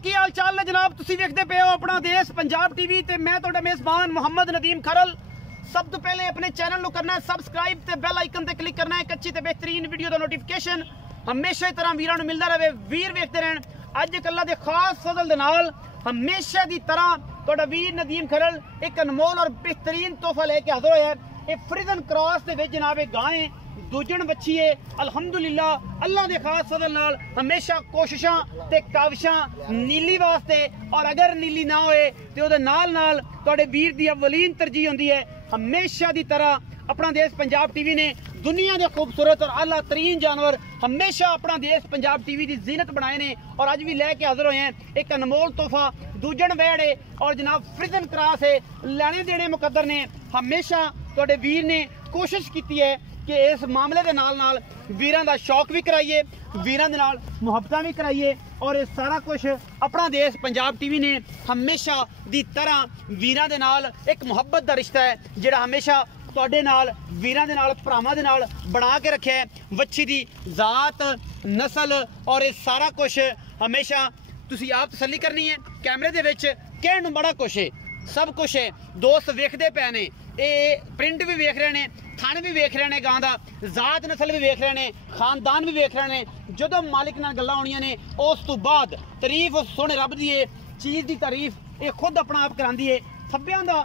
की हाल चाल है जनाब। तुसी वेखदे पे हो अपना देश पंजाब टीवी ते मैं तुहाडा मेज़बान मोहम्मद नदीम खरल। सब तो पहले अपने चैनल को करना है सबसक्राइब ते बेल आइकन ते क्लिक करना है। एक अच्छी ते बेहतरीन वीडियो का नोटिफिकेशन हमेशा की तरह वीरां नूं मिलदा रहे, वीर वेखदे रहन। अज एक अल्लाह दे खास फजल दे नाल हमेशा की तरह तुहाडा वीर नदीम खरल एक अनमोल और बेहतरीन तोहफा लेके हाज़र होया है। ये फ्रीजन क्रॉस दे विच जनाब एक गाय है, दूजन बच्ची है। अल्हम्दुलिल्लाह अल्लाह दे खास फजल नाल हमेशा कोशिशां ते काविशां नीली वास्ते, और अगर नीली ना होए तो उहदे नाल नाल तुहाडे वीर दी अव्वलीन तरजीह होंदी है। हमेशा दी तरह अपना देश पंजाब टीवी ने दुनिया के खूबसूरत और आला तरीन जानवर हमेशा अपना देश पंजाब टीवी की जीनत बनाए ने, और अज भी लैके हाजिर होए हैं एक अनमोल तोहफा। दूजन वैड़ है और जनाब फ्रीजन क्रॉस है। लैने देने मुकद्दर ने हमेशा तुहाडे वीर ने कोशिश की है कि इस मामले के नाल नाल वीरां दा शौक भी कराइए, वीरां दे नाल मुहब्बतां भी कराइए, और ये सारा कुछ अपना देश पंजाब टीवी ने हमेशा दी तरह वीरां दे नाल एक मुहब्बत दा रिश्ता है जिहड़ा हमेशा तुहाडे नाल वीरां दे नाल भरावां दे नाल बना के रखिया है। वच्छी दी जात नस्ल और ये सारा कुछ हमेशा तुसी आप तसल्ली करनी है। कैमरे दे विच कहण नूं बड़ा कुछ है, सब कुछ है। दोस्त वेखदे पे ने, ये प्रिंट भी वेख रहे ने, थण भी वेख रहे ने, गां दा जात नस्ल भी वेख रहे ने, खानदान भी वेख रहे ने। जदों मालिक नाल गल्लां होणियां ने उस तो बाद तारीफ उस सोहणे रब दी है, चीज़ की तारीफ ये खुद अपना आप करांदी है। थब्बियां दा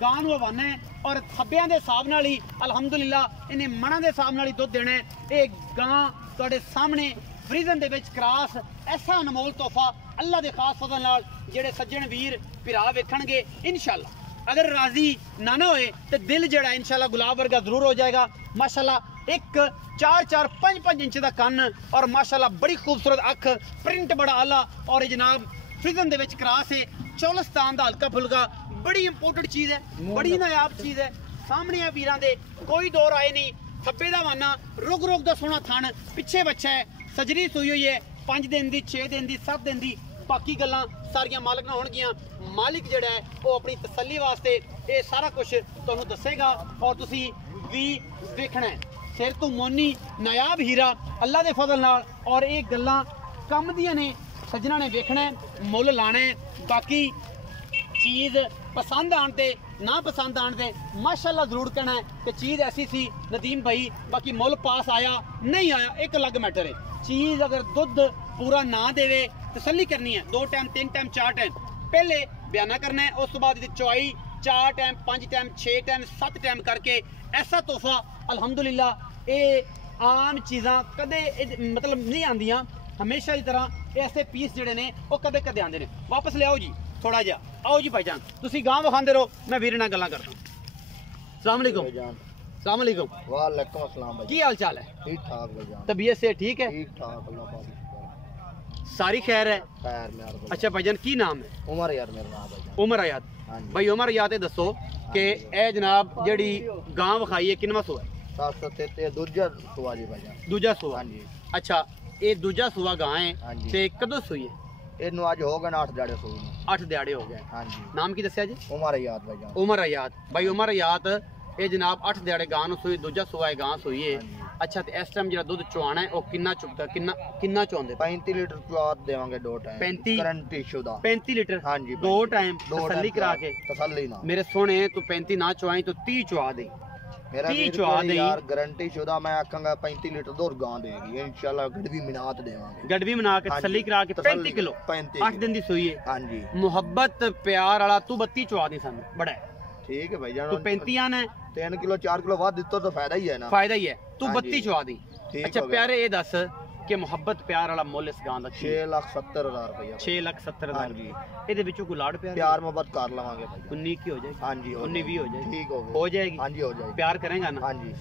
गां नूं हवाना है और थब्बियां दे हिसाब नाल ही अल्हम्दुलिल्लाह इन्हें मणां दे हिसाब नाल ही दुध देना है। ये गां तुहाडे सामने फ्रीजन दे विच क्रॉस ऐसा अनमोल तोहफा अल्लाह दे खास फजल नाल जेड़े सज्जन वीर भरा वेखणगे इंशाअल्लाह। अगर राजी ना होए तो दिल जड़ा इंशाअल्लाह गुलाब वर्गा जरूर हो जाएगा। माशाअल्लाह एक 4-4 5-5 इंच का कन और माशाअल्लाह बड़ी खूबसूरत अख, प्रिंट बड़ा आला, और ये जनाब फ्रीजन दे विच क्रॉस है। चौलस्तान दा हल्का फुल्का बड़ी इंपोर्टेंट चीज़ है, बड़ी नायाब चीज़ है। सामने है वीरां दे, कोई दो राय नहीं। थब्बे दा वाना रुग रुग दा सोहना थण, पिछे बच्चा है, सजरी सुई हुई है 5 दिन दी, 6 दिन दी, 7 दिन दी। बाकी गल्लां सारियां मालिक नाल होणगियां। मालिक जिहड़ा है वो अपनी तसल्ली वास्ते ये सारा कुछ तुहानूं दसेगा और तुसी भी देखना है। सिर तो मोनी नायाब हीरा अल्लाह दे फजल नाल, और ये गल्लां कम दियां ने, सज्जना ने वेखना है, मुल लाना है। बाकी चीज़ पसंद आन ते ना पसंद आन ते माशाअल्लाह जरूर कहना है कि चीज़ ऐसी सी नदीम भाई, बाकी मुल पास आया नहीं आया एक अलग मैटर है। चीज़ अगर दुध पूरा ना देवे तसल्ली करनी है, 2 टाइम 3 टाइम 4 टाइम पहले बयाना करना है, उस तो बाद चौई 4 टाइम 5 टाइम 6 टाइम 7 टाइम करके ऐसा तोहफा अल्हम्दुलिल्लाह। ये आम चीज़ां कदे मतलब नहीं आंदियां, हमेशा की तरह ऐसे पीस जिहड़े ने वो कदे कदे आंदे ने। वापस ले आओ जी थोड़ा जा, आओ जी भाईजान तुसी गांव विखांदे रहो, मैं वीर नाल गल्लां करदा। अस्सलाम वालेकुम। अस्सलाम वालेकुम। वालेकुम अस्सलाम भाई, की हाल चाल है? ठीक ठाक भाईजान, तबीयत से ठीक है? ठीक ठाक अल्लाह पाक सारी खैर है? खैर मेरा। अच्छा भाईजान की नाम है? उमर यार मेरा नाम भाईजान। उमर आयात। भाई उमर आयात दसो कि ए जनाब जेड़ी गां विखाई है किनवा सूआ है? 733 दूजा सूआ जी भाईजान। दूजा सूआ? हां जी। अच्छा ये दूजा सूआ गां है ते कदों सूई है? ਇਹਨੂੰ ਅੱਜ ਹੋ ਗਏ 8 ਦਿਹਾੜੇ ਸੂਈ ਨੂੰ। 8 ਦਿਹਾੜੇ ਹੋ ਗਏ। ਹਾਂਜੀ। ਨਾਮ ਕੀ ਦੱਸਿਆ ਜੀ? ਉਮਰ ਆਯਾਤ ਭਾਈਜਾਨ। ਉਮਰ ਆਯਾਤ। ਭਾਈ ਉਮਰ ਆਯਾਤ ਇਹ ਜਨਾਬ 8 ਦਿਹਾੜੇ ਗਾਂ ਨੂੰ ਸੂਈ, ਦੂਜਾ ਸੂਆ ਗਾਂ ਸੂਈ ਹੈ। ਅੱਛਾ ਤੇ ਇਸ ਟਾਈਮ ਜਿਹੜਾ ਦੁੱਧ ਚੁਆਣਾ ਹੈ ਉਹ ਕਿੰਨਾ ਚੁੱਕਦਾ, ਕਿੰਨਾ ਚੁਆਉਂਦੇ? 35 ਲੀਟਰ ਚੁਆਤ ਦੇਵਾਂਗੇ 2 ਟਾਈਮ। 35 guarantee ਸ਼ੁਦਾ 35 litre? ਹਾਂਜੀ। 2 ਟਾਈਮ ਤਸੱਲੀ ਕਰਾ ਕੇ? ਤਸੱਲੀ ਨਾਲ ਮੇਰੇ ਸੋਹਣੇ ਤੂੰ 35 ਨਾ ਚੁਆਈ ਤੂੰ 30 ਚੁਆ ਦੇ। मेरा यार गारंटी शुदा मैं आखांगा 35 लीटर दूर गां देगी इंशाल्लाह। गड़वी मिनात देवांगे, गड़वी मिना के तसल्ली करा के 35 किलो 8 दिन दी सूई है। हां जी। मुहब्बत प्यार वाला तू 32 चुआ दी सन बड़ा है। ठीक है भाईजान, तू 35 आना है 3 किलो 4 किलो वाद दितो तो फायदा ही है ना? फायदा ही है। तू 32 चुआ दी। अच्छा प्यारे ये दस कि मुहब्बत प्यार वाला मुल इस गां दा 6,70,000 रुपया। 6,70,000 जी। ਇਹਦੇ ਵਿੱਚੋਂ ਕੋਈ ਲਾੜ प्यार मोहब्बत कर लवांगे भाई। 19 की हो जाएगी? हां जी 19 20 हो जाएगी? ठीक हो जाएगी। हां जी हो जाएगी। प्यार करेगा ना? हां जी।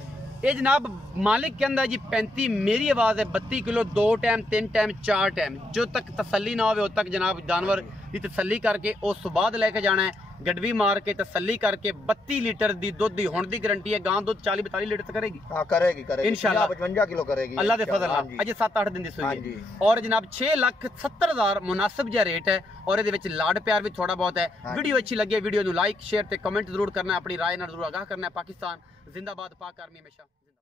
ये जनाब मालिक कहंदा जी 35, मेरी आवाज है 32 किलो 2 टाइम 3 टाइम 4 टाइम। जो तक तसल्ली ना हो तक जनाब जानवर की तसल्ली करके उस बाद लेके जाना है। गड़वी मार के तसल्ली करके 32 लीटर दी दुध दी होने दी गारंटी है। गां दुध 40-42 लीटर करेगी। हां करेगी इंशाल्लाह 55 किलो करेगी अल्लाह दे फजल नाल। अजे 7-8 दिन दी सूई है। और जनाब 6,70,000 मुनासिब जिहा रेट है, और ਇਹਦੇ ਵਿੱਚ लाड प्यार भी थोड़ा बहुत है। वीडियो अच्छी लगे वीडियो ਨੂੰ लाइक शेयर ते कमेंट जरूर करना, अपनी राय नाल जरूर आगाह करना। पाकिस्तान जिंदाबाद, पाक आर्मी हमेशा।